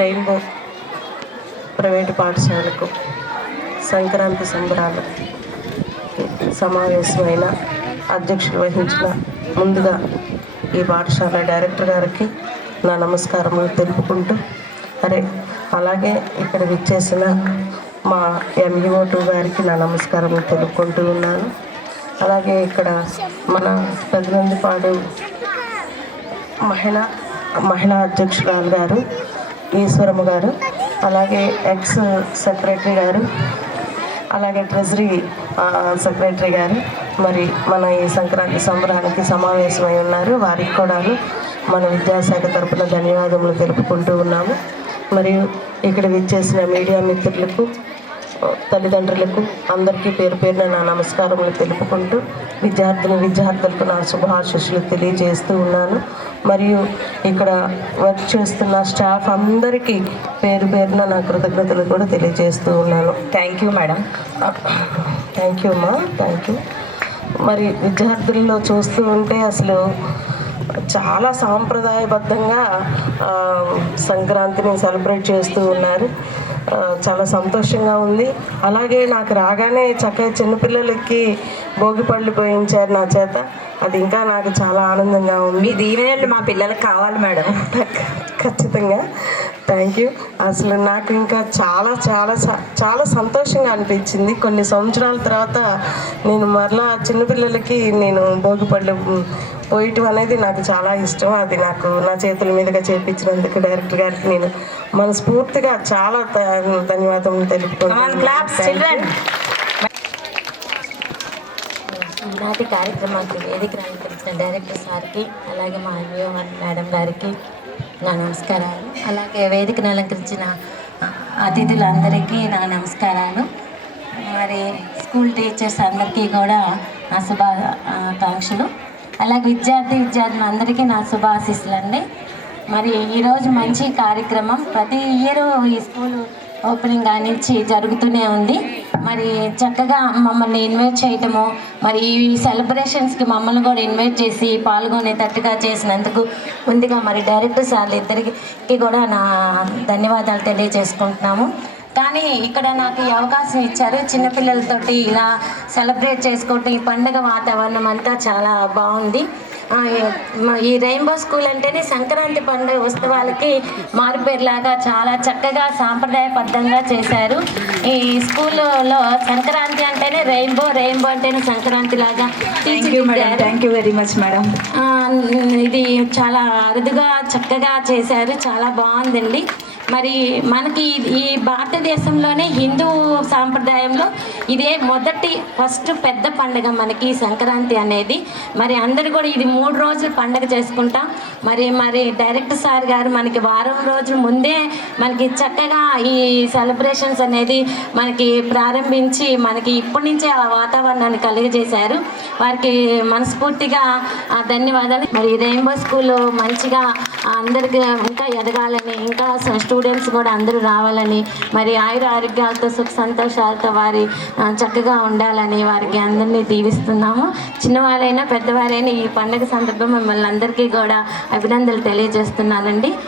Rainbow private పాఠశాలకు సంక్రాంతి సంబరాలు సమావేశమైన అధ్యక్షులు వహించిన ముందుగా ఈ పాఠశాల డైరెక్టర్ గారికి నా నమస్కారములు తెలుపుకుంటూ అరే అలాగే ఇక్కడ విచ్చేసిన మా ఎంఈఓ టూ గారికి నా నమస్కారములు తెలుపుకుంటూ ఉన్నాను. అలాగే ఇక్కడ మన పెద్దలంది పాడు మహిళ మహిళా అధ్యక్షురాలు గారు ఈశ్వరమ్మ గారు అలాగే ఎక్స్ సెక్రటరీ గారు అలాగే ట్రెజరీ సెక్రటరీ గారు మరి మన ఈ సంక్రాంతి సంబరానికి సమావేశమై ఉన్నారు. వారికి కూడా మన విద్యాశాఖ తరపున ధన్యవాదములు తెలుపుకుంటూ ఉన్నాము. మరియు ఇక్కడ విచ్చేసిన మీడియా మిత్రులకు తల్లిదండ్రులకు అందరికీ పేరు పేరున నా నమస్కారములు తెలుపుకుంటూ విద్యార్థిని విద్యార్థులకు నా శుభాశిస్సులు తెలియజేస్తూ ఉన్నాను. మరియు ఇక్కడ వర్క్ చేస్తున్న స్టాఫ్ అందరికీ పేరు పేరున నా కృతజ్ఞతలు కూడా తెలియజేస్తూ ఉన్నాను. Thank you madam thank you అమ్మా థ్యాంక్ యూ మరి విద్యార్థుల్లో చూస్తూ ఉంటే అసలు చాలా సాంప్రదాయబద్ధంగా సంక్రాంతిని సెలబ్రేట్ చేస్తూ ఉన్నారు. చాలా సంతోషంగా ఉంది. అలాగే నాకు రాగానే చక్కగా చిన్నపిల్లలకి భోగిపళ్ళు పోయించారు నా చేత. అది ఇంకా నాకు చాలా ఆనందంగా ఉంది. మీ దీవెనలు మా పిల్లలకు కావాలి మేడం. ఖచ్చితంగా. థ్యాంక్ యూ అసలు నాకు ఇంకా చాలా చాలా చాలా సంతోషంగా అనిపించింది. కొన్ని సంవత్సరాల తర్వాత నేను మరలా చిన్నపిల్లలకి నేను భోగిపళ్ళు పోయటం అనేది నాకు చాలా ఇష్టం. అది నాకు నా చేతుల మీదుగా చేపించినందుకు డైరెక్టర్ గారికి నేను మనస్ఫూర్తిగా చాలా ధ- ధన్యవాదములు క్లాప్స్ తెలుపుకుంటున్నాను చిల్డ్రన్ ఈనాటి కార్యక్రమానికి వేదిక అలంకరించిన డైరెక్టర్ సార్కి అలాగే మా ఎంఈఓ మేడం గారికి నా నమస్కారాలు. అలాగే వేదికను అలంకరించిన అతిథులందరికీ నా నమస్కారాలు. మరి స్కూల్ టీచర్స్ అందరికీ కూడా నా శుభాకాంక్షలు. అలాగే విద్యార్థి విద్యార్థులు అందరికీ నా శుభాశీస్సులు అండి మరి ఈరోజు మంచి కార్యక్రమం. ప్రతి ఇయర్ ఈ స్కూల్ ఓపెనింగ్ కానించి జరుగుతూనే ఉంది. మరి చక్కగా మమ్మల్ని ఇన్వైట్ చేయటము మరి ఈ సెలబ్రేషన్స్కి మమ్మల్ని కూడా ఇన్వైట్ చేసి పాల్గొనేటట్టుగా చేసినందుకు ముందుగా మరి డైరెక్టర్ సార్లు ఇద్దరికి కూడా నా ధన్యవాదాలు తెలియజేసుకుంటున్నాము. కానీ ఇక్కడ నాకు ఈ అవకాశం ఇచ్చారు. చిన్నపిల్లలతోటి ఇలా సెలబ్రేట్ చేసుకోవటం ఈ పండగ వాతావరణం అంతా చాలా బాగుంది. ఈ- రెయిన్బో స్కూల్ అంటేనే సంక్రాంతి పండుగ ఉత్సవాలకి మారుపేరులాగా చాలా చక్కగా సాంప్రదాయబద్ధంగా చేశారు. ఈ స్కూల్లో సంక్రాంతి అంటేనే రెయిన్బో రెయిన్బో అంటేనే సంక్రాంతి లాగా thank you very much madam ఇది చాలా అరుదుగా చక్కగా చేశారు. చాలా బాగుందండి. మరి మనకి ఈ భారతదేశంలోనే హిందూ సాంప్రదాయంలో ఇదే మొదటి ఫస్ట్ పెద్ద పండుగ మనకి సంక్రాంతి అనేది. మరి అందరు కూడా ఇది మూడు రోజులు పండుగ చేసుకుంటాం. మరి మరి డైరెక్టర్ సార్ గారు మనకి వారం రోజుల ముందే మనకి చక్కగా ఈ సెలబ్రేషన్స్ అనేది మనకి ప్రారంభించి మనకి ఇప్పటి నుంచే ఆ వాతావరణాన్ని కలిగజేశారు. వారికి మనస్ఫూర్తిగా ఆ ధన్యవాదాలు. మరి రెయిన్బో స్కూల్ మంచిగా అందరికి ఇంకా ఎదగాలని ఇంకా స్టూడెంట్స్ కూడా అందరూ రావాలని మరి ఆయుర ఆరోగ్యాలతో సుఖ సంతోషాలతో వారి చక్కగా ఉండాలని వారికి అందరినీ దీవిస్తున్నాము. చిన్నవారైనా పెద్దవారైనా ఈ పండుగ సందర్భం మిమ్మల్ని అందరికీ కూడా అభినందనలు తెలియజేస్తున్నానండి.